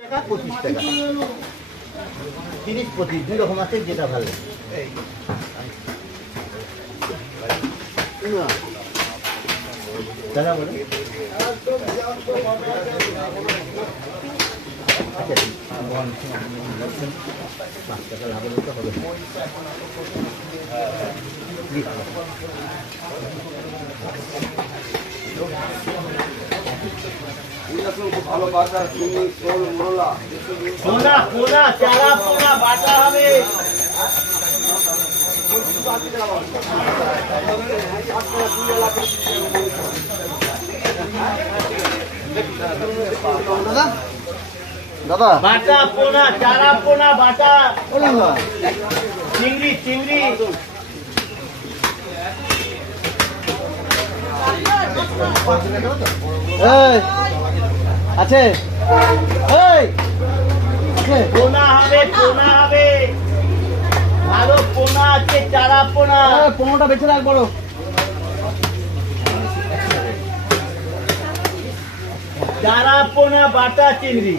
টাকা 25 টাকা 30 25 দুই রকম আছে, যেটা ভালো দাদা বলে। আচ্ছা 5 টাকা লাভ হলে তো হবে। ভালো বাজার চিংড়ি শোল মোলা পোনা পোনা চারা পোনা বাটা হবে। দাদা দাদা বাটা পোনা চারা পোনা বাটা চিংড়ি চিংড়ি আছে পোনা হবে পোনা হবে, ভালো পোনা আছে চারা পোনা। 15টা বেঁচে রাখ বড়। চারা পোনা বাটা চিংড়ি